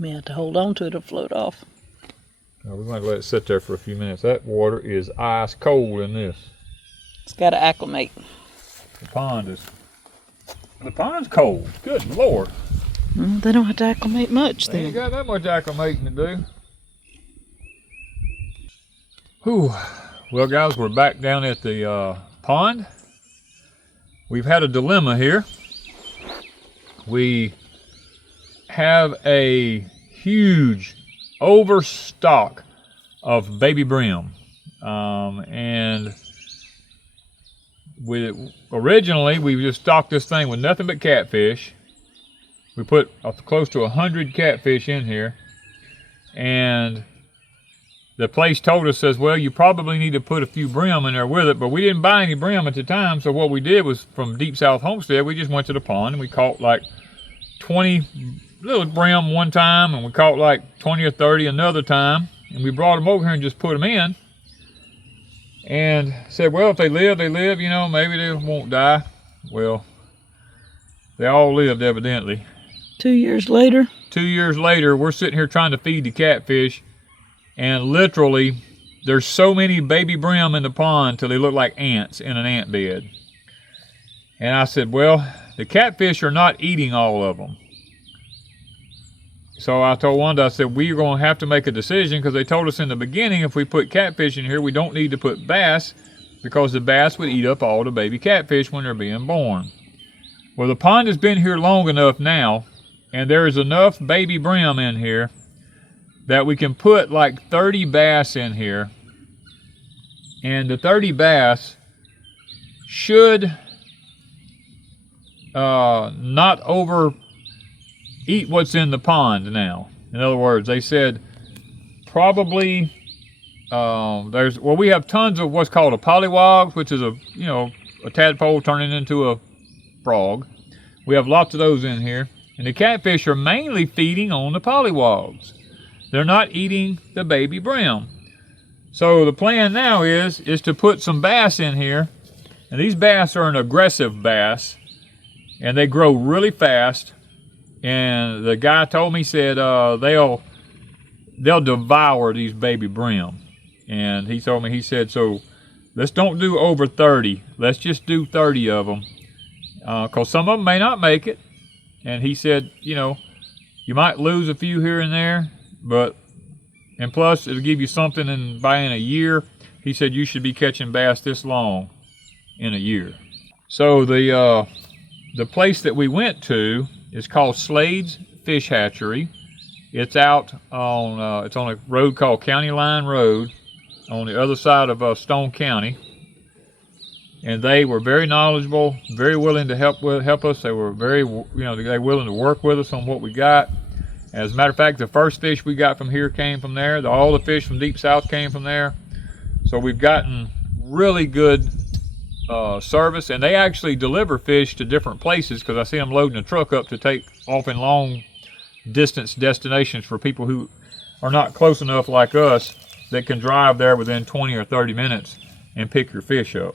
You may have to hold on to it or float off. Now we're going to let it sit there for a few minutes. That water is ice cold in this. It's got to acclimate. The pond's cold. Good Lord. Well, they don't have to acclimate much They then. ain't got that much acclimating to do. Whew. Well, guys, we're back down at the pond. We've had a dilemma here. We have a huge overstock of baby bream, and originally we just stocked this thing with nothing but catfish. We put close to 100 catfish in here, and the place told us, says, well, you probably need to put a few bream in there with it, but we didn't buy any bream at the time. So what we did was, from Deep South Homestead, we just went to the pond and we caught like 20 little bream one time, and we caught like 20 or 30 another time, and we brought them over here and just put them in and said, well, if they live, you know, maybe they won't die. Well, they all lived, evidently. 2 years later? 2 years later, we're sitting here trying to feed the catfish, and literally there's so many baby bream in the pond till they look like ants in an ant bed. And I said, well, the catfish are not eating all of them. So I told Wanda, I said, we're going to have to make a decision, because they told us in the beginning if we put catfish in here, we don't need to put bass, because the bass would eat up all the baby catfish when they're being born. Well, the pond has been here long enough now, and there is enough baby bream in here that we can put like 30 bass in here, and the 30 bass should not eat what's in the pond now. In other words, they said probably we have tons of what's called a polywogs, which is a tadpole turning into a frog. We have lots of those in here, and the catfish are mainly feeding on the polywogs. They're not eating the baby bream. So the plan now is to put some bass in here, and these bass are an aggressive bass, and they grow really fast. And the guy told me, said they'll devour these baby bream. And he told me, he said, so let's don't do over 30. Let's just do 30 of them, because some of them may not make it. And he said, you know, you might lose a few here and there, and plus it'll give you something by a year. He said you should be catching bass this long in a year. So the place that we went to is called Slade's Fish Hatchery. It's out on it's on a road called County Line Road on the other side of Stone County. And they were very knowledgeable, very willing to help us. They were very, they were willing to work with us on what we got. As a matter of fact, the first fish we got from here came from there. All the fish from Deep South came from there. So we've gotten really good service, and they actually deliver fish to different places, because I see them loading a truck up to take off in long distance destinations for people who are not close enough like us that can drive there within 20 or 30 minutes and pick your fish up.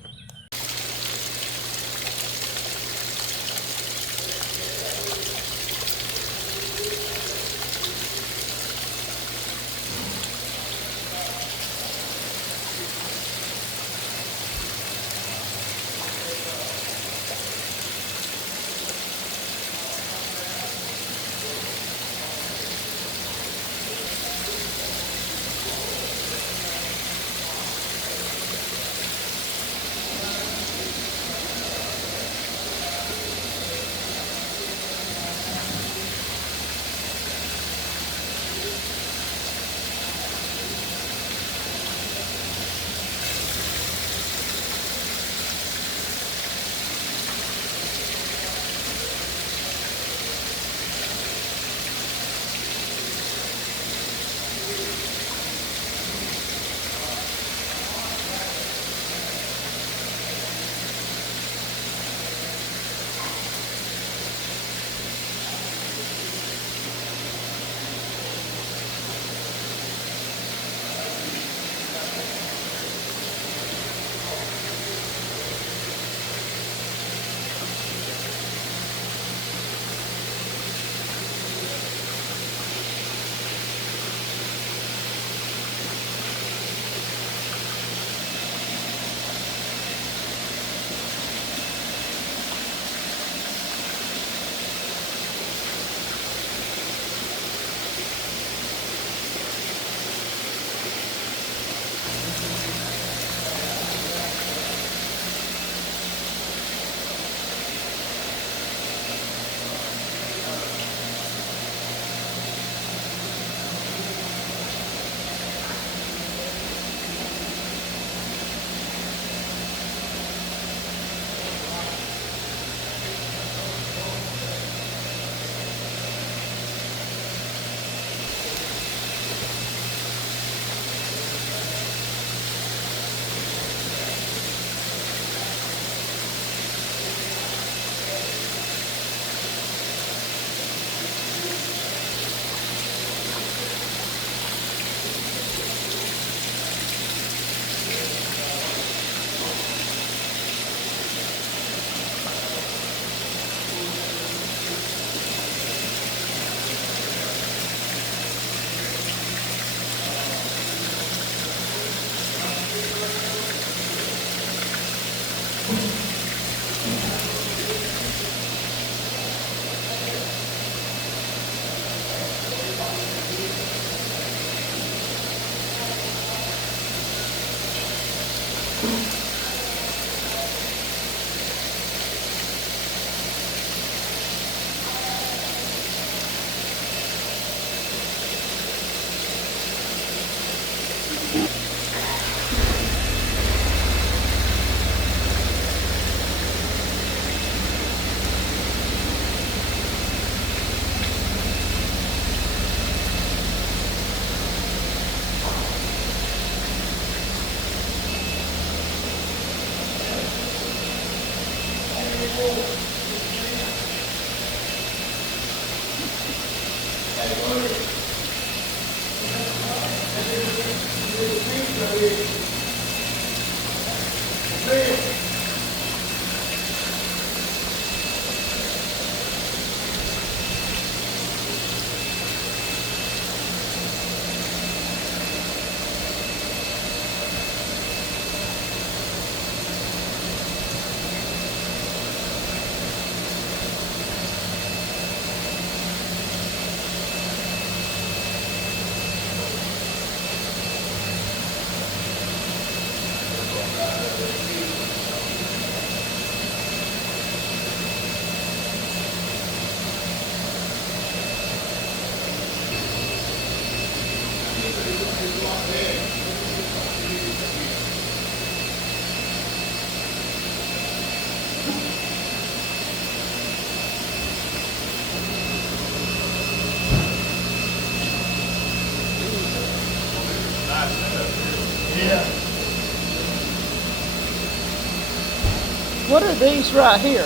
What are these right here?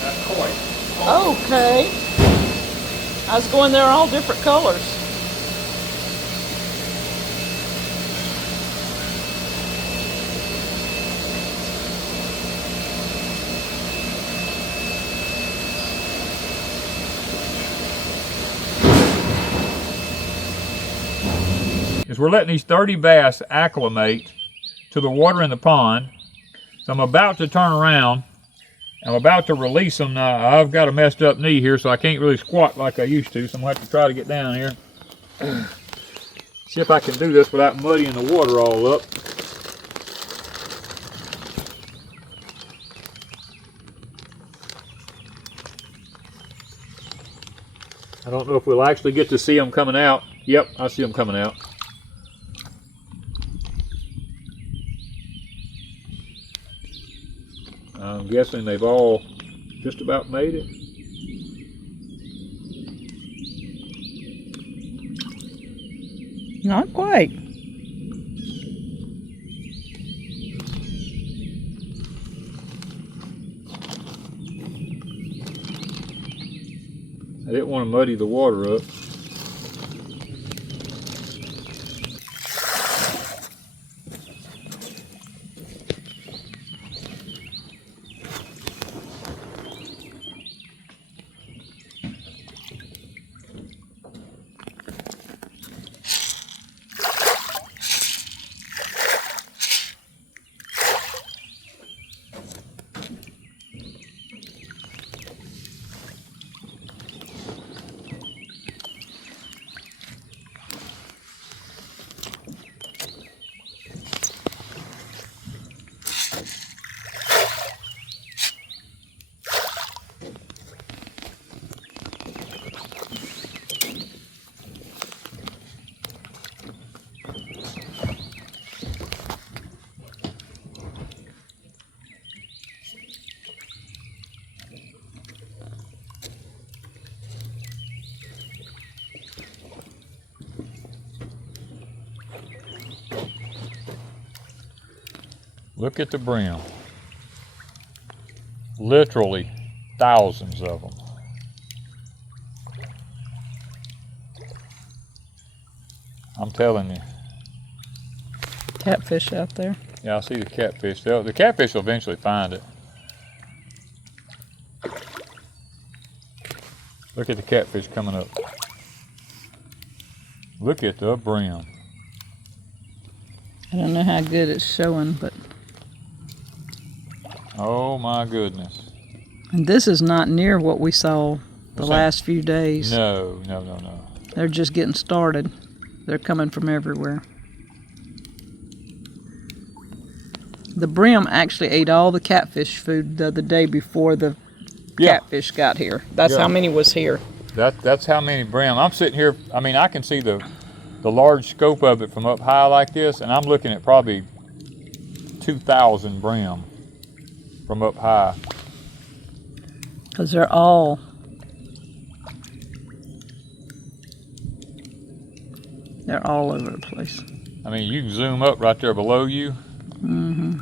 That's koi. Okay. I was going, they're all different colors. Is we're letting these 30 bass acclimate to the water in the pond. So I'm about to turn around. I'm about to release them now. I've got a messed up knee here, so I can't really squat like I used to. So I'm going to have to try to get down here. See if I can do this without muddying the water all up. I don't know if we'll actually get to see them coming out. Yep, I see them coming out. I'm guessing they've all just about made it. Not quite. I didn't want to muddy the water up. Look at the brim. Literally thousands of them. I'm telling you. Catfish out there. Yeah, I see the catfish. The catfish will eventually find it. Look at the catfish coming up. Look at the brim. I don't know how good it's showing, but... Oh my goodness. And this is not near what we saw the last few days. No. They're just getting started. They're coming from everywhere. The brim actually ate all the catfish food the other day before the catfish got here. That's how many was here. That's how many brim. I'm sitting here, I mean, I can see the large scope of it from up high like this, and I'm looking at probably 2,000 brim from up high. Because they're all... They're all over the place. I mean, you can zoom up right there below you. Mm-hmm.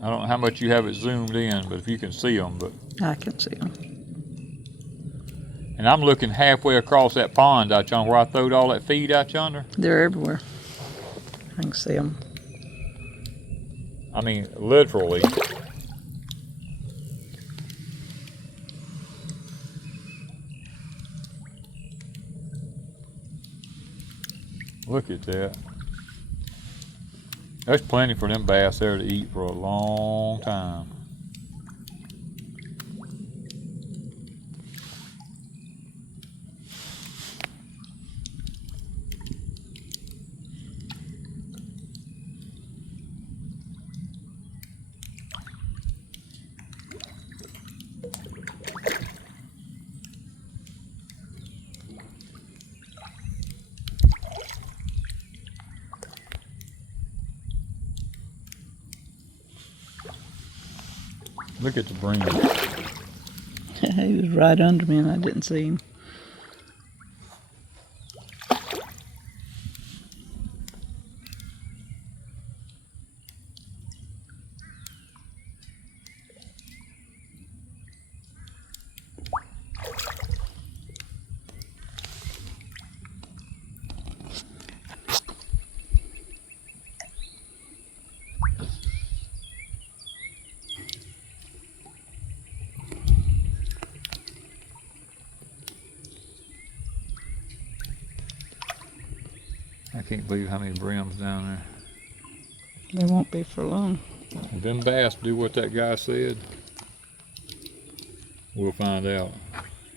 I don't know how much you have it zoomed in, but if you can see them, but. I can see them. And I'm looking halfway across that pond out yonder where I throwed all that feed out yonder. They're everywhere. I can see them. I mean, literally. Look at that. There's plenty for them bass there to eat for a long time. Look at the bream. He was right under me and I didn't see him. I can't believe how many brims down there. They won't be for long. If them bass do what that guy said, we'll find out.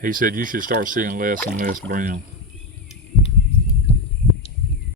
He said you should start seeing less and less brim.